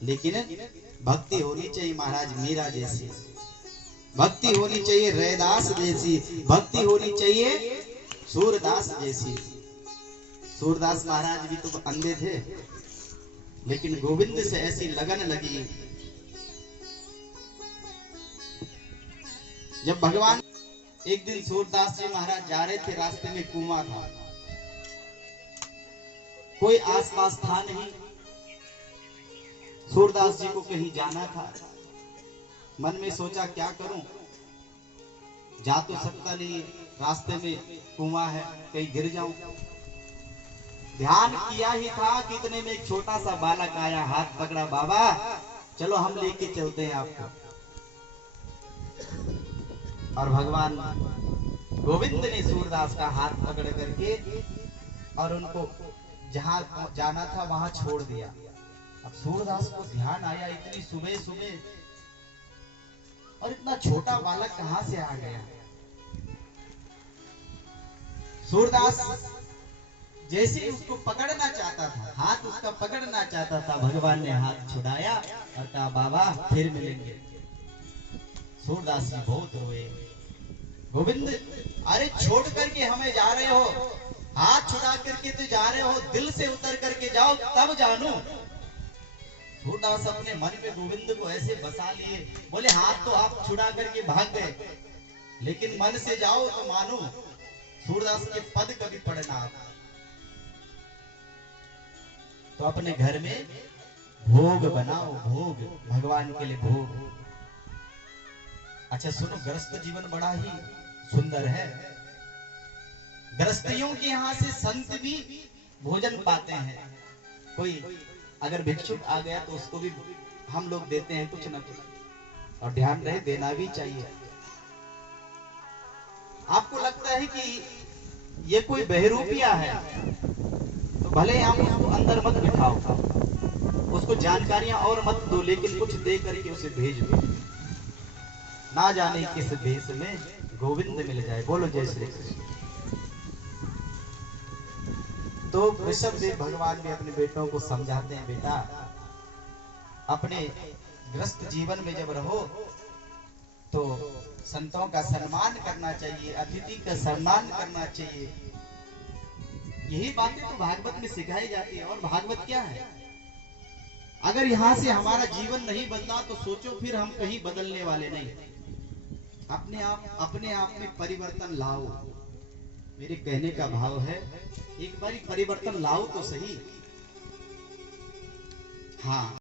लेकिन भक्ति होनी चाहिए महाराज मीरा जैसी, भक्ति होनी चाहिए रैदास जैसी, भक्ति होनी चाहिए सूरदास जैसी। सूरदास महाराज भी तो अंधे थे, लेकिन गोविंद से ऐसी लगन लगी। जब भगवान एक दिन सूरदास जी महाराज जा रहे थे, रास्ते में कुआं था, कोई आसपास था नहीं। सूरदास जी को कहीं जाना था, मन में सोचा क्या करूं, जा तो सकता नहीं, रास्ते में कुआं है, कहीं गिर जाऊं। ध्यान किया ही था कि इतने में एक छोटा सा बालक आया, हाथ पकड़ा, बाबा चलो हम लेके चलते हैं आपको। और भगवान गोविंद ने सूरदास का हाथ पकड़ करके और उनको जहां जाना था वहां छोड़ दिया। अब सूरदास को ध्यान आया, इतनी सुबह सुबह और इतना छोटा बालक कहां से आ गया। सूरदास जैसे ही उसको पकड़ना चाहता था, हाथ उसका पकड़ना चाहता था, भगवान ने हाथ छुड़ाया और कहा बाबा फिर मिलेंगे। सूरदास जी बहुत रोए, गोविंद अरे छोड़ करके हमें जा रहे हो, हाथ छुड़ा करके तो जा रहे हो, दिल से उतर करके जाओ तब जानू। सूरदास अपने मन में गोविंद को ऐसे बसा लिए, बोले हाथ तो आप छुड़ा करके भाग गए, लेकिन मन से जाओ तो मानो। सूरदास के पद कभी पढ़ना आप तो अपने घर में भोग बनाओ, भोग भगवान के लिए भोग। अच्छा सुनो, गृहस्थ जीवन बड़ा ही सुंदर है। गृहस्थियों के यहाँ से संत भी भोजन पाते हैं। कोई अगर भिक्षुक आ गया तो उसको भी हम लोग देते हैं कुछ न कुछ, और ध्यान रहे देना भी चाहिए। आपको लगता है कि ये कोई बहरूपिया है तो भले आप उसको अंदर मत बिठाओ, उसको जानकारियां और मत दो, लेकिन कुछ दे करके उसे भेज दो, ना जाने किस देश में गोविंद मिल जाए। बोलो जय श्री कृष्ण। तो ऋषभदेव भगवान भी अपने बेटों को समझाते हैं, बेटा अपने गृहस्थ जीवन में जब रहो तो संतों का सम्मान करना चाहिए, अतिथि का सम्मान करना चाहिए। यही बातें तो भागवत में सिखाई जाती है। और भागवत क्या है, अगर यहां से हमारा जीवन नहीं बदला तो सोचो फिर हम कहीं बदलने वाले नहीं। अपने आप में परिवर्तन लाओ। मेरे कहने का भाव है एक बारी परिवर्तन लाओ तो सही। हाँ।